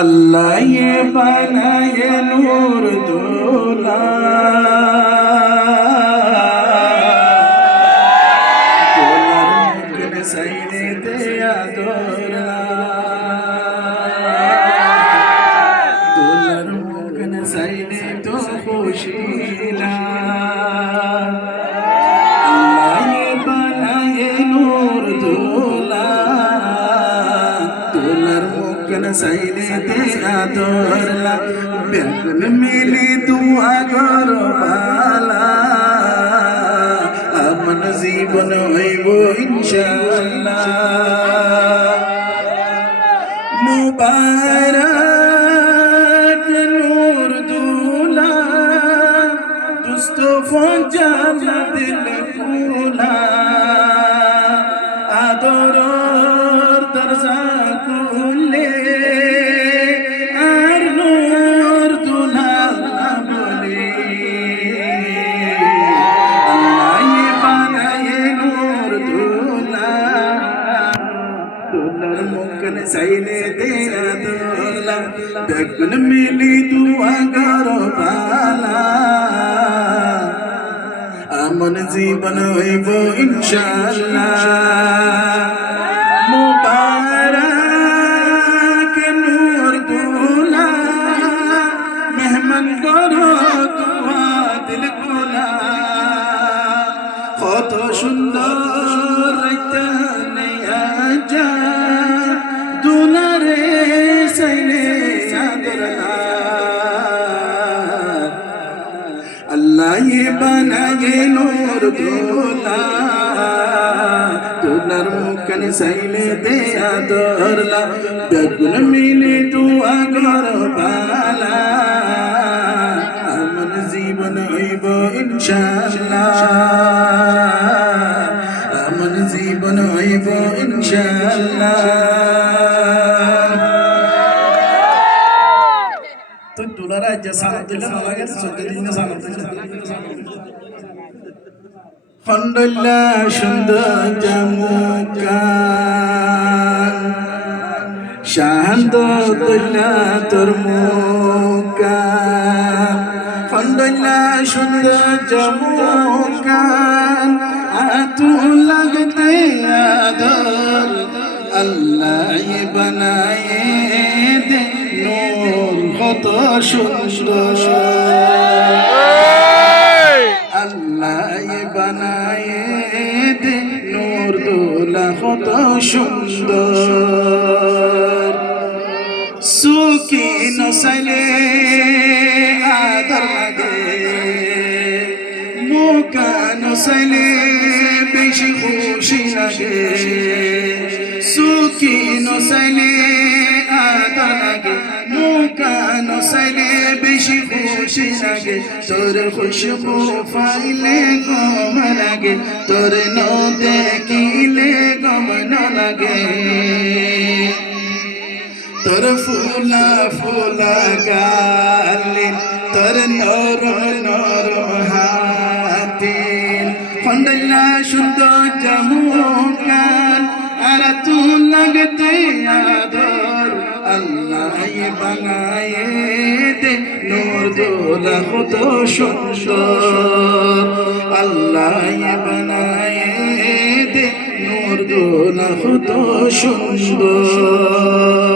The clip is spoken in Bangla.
अल्लाह ये बनाए नूर दूल्हा दुल्हन सैने दिया दूल्हा दुल्हन सैने तो खुशीला अल्लाह ये बनाए नूर दूल्हा दुल्हन सैने दिया दूल्हा बेगन मिली दुआ करो बाला अमन जीवन हईब इंशाअल्लाह मुबारक नूर दूल्हा दुस्तो जाना दिल फूला आदर दरजा खुले আর নূর দুলা বলে আল্লাহ বানায়ে নূর দুলা দুলার মুখন সাইনে দে দুলা বেগুন মিলি দুয়া করো বালা আমন জীবন হইব ইনশাআল্লাহ মুবারক নূর দুলা মেহমান করো দুয়া দিল খোলা কত সুন্দর রাইতা নেয়া যা দুলারে সাইনে আদরলা अल्लाह ये बनाए नूर दूल्हा दुल्हर मुखन सैले दे आदरला बेगुन मिली दुआ करो बाला अमन जीवन हईब इंशाअल्लाह अमन जीवन हईब इंशाअल्लाह तो दुलारा जसानत दिले ना লাগে 14 দিনে সানাত দিলে খন্ডল্লা সুন্দর জামুকান শাহান্ত দল্লা তোর মুকান খন্ডল্লা সুন্দর জামুকান আতু লাগতে আদর আল্লাহ বানায়ে দে নূর কত সুন্দর আল্লাহ বানায়ে দে নূর দুলা কত সুন্দর সুখী নসাইলে আদর লাগে মুকা নসাইলে বেশি খুশি লাগে সুখী নসাইলে আদর লাগে মুকা নসাইলে বেশি খুশি লাগে তোর খুশবু পাইলে গম লাগে তোর ন দেখিলে গম ন লাগে তোর ফুলা ফুলা গালে তোর নরম নরম হাতিন খন্ডলা সুন্দর জামুকান আর তু লাগতে আদর আল্লাহ বানায়ে দে নূর দুলা কত সুন্দর আল্লাহ বানায়ে দে নূর দুলা কত সুন্দর